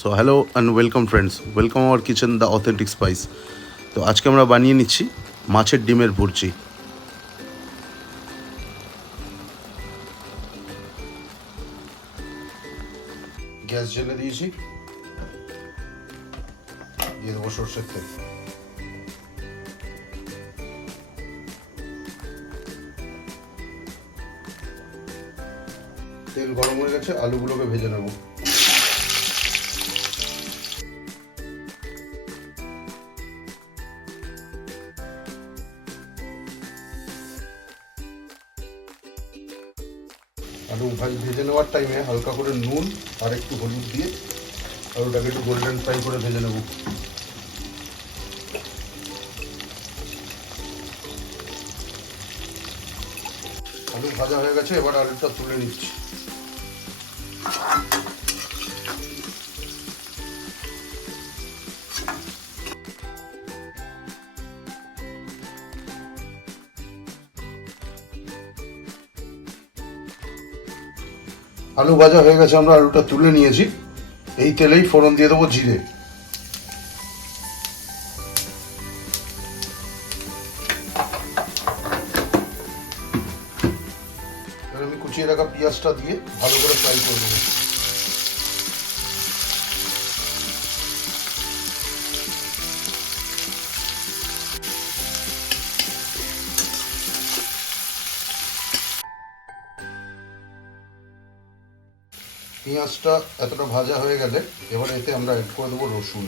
So hello and welcome friends, welcome hour kitchen the authentic spice. তো আজকে আমরা বানিয়ে নিচ্ছি মাছের ডিমের ভুর্জি। গ্যাস জ্বেলে দিয়েছি, দিয়ে দেবো সর্ষের তেল। তেল গরম হয়ে গেছে, আলুগুলোকে ভেজে নেব। আলু ভেজে নেওয়ার টাইমে হালকা করে নুন আর একটু হলুদ দিয়ে আলুটাকে একটু গোল্ডেন ফ্রাই করে ভেজে নেব। আলু ভাজা হয়ে গেছে, এবার আলুটা তুলে নিচ্ছি। আলু ভাজা হয়ে গেছে, আমরা আলুটা তুলে নিয়েছি। এই তেলেই ফোড়ন দিয়ে দেবো জিরে, এবার আমি কুচিয়ে রাখা পেঁয়াজটা দিয়ে ভালো করে ফ্রাই করে দেবো। পেঁয়াজটা এতটা ভাজা হয়ে গেলে এবার এতে আমরা অ্যাড করে দেবো রসুন।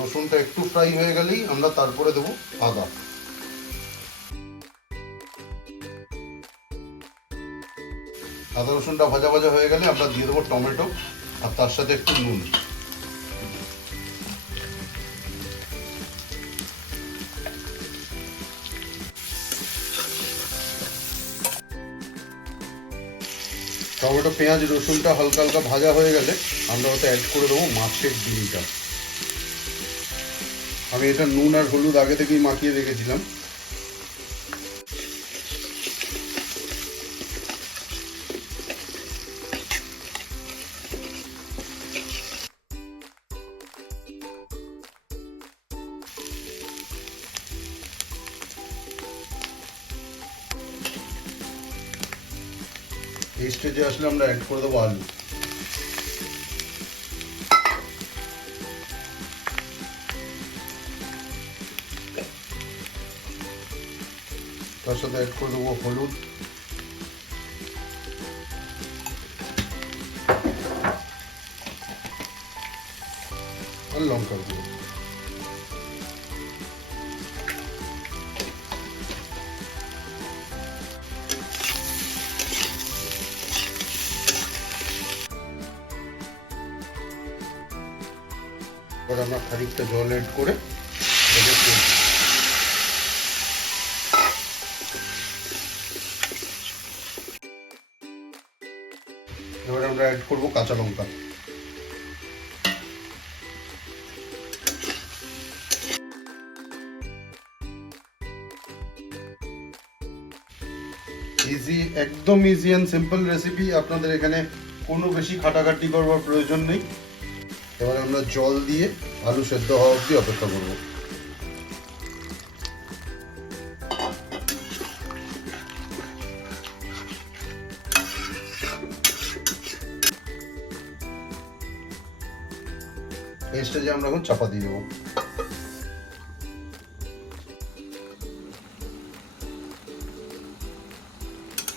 রসুনটা একটু ফ্রাই হয়ে গেলেই আমরা তারপরে দেবো আদা। আদা রসুনটা ভাজা ভাজা হয়ে গেলে আমরা দিয়ে দেবো টমেটো আর তার সাথে একটু নুন। টমেটো পেঁয়াজ রসুনটা হালকা হালকা ভাজা হয়ে গেলে আমরা ওতে অ্যাড করে দেবো মাছের ডিমটা। আমি এটা নুন আর হলুদ আগে থেকেই মাখিয়ে রেখেছিলাম। এই স্টেজে আসলে আমরা অ্যাড করে দেবো আলু। তার সাথে অ্যাড করে দেবো হলুদ, আর লঙ্কার গুঁড়ো। এবার আমরা খানিকটা জল অ্যাড করে এবার আমরা অ্যাড করবো কাঁচা লঙ্কা। ইজি, একদম ইজি অ্যান্ড সিম্পল রেসিপি। আপনাদের এখানে কোনো বেশি খাটাখাটি করবার প্রয়োজন নেই। এবার আমরা জল দিয়ে আলু সেদ্ধ হওয়া অবধি অপেক্ষা করব। এই স্টেজে আমরা এখন চাপা দিয়ে দেবো।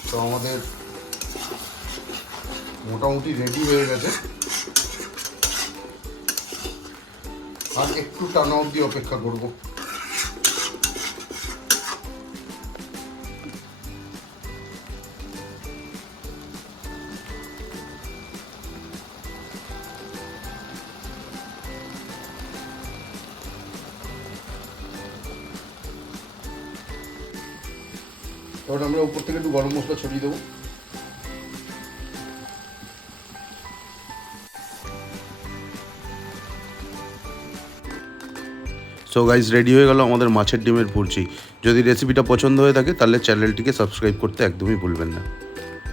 তো আমাদের মোটামুটি রেডি হয়ে গেছে, আর একটু টানা অবধি অপেক্ষা করব। এবার আমরা উপর থেকে একটু গরম মশলা ছড়িয়ে দেবো। সো গাইজ, রেডি হয়ে গেল আমাদের মাছের ডিমের ভুর্জি। যদি রেসিপিটা পছন্দ হয়ে থাকে তাহলে চ্যানেলটিকে সাবস্ক্রাইব করতে একদমই ভুলবেন না।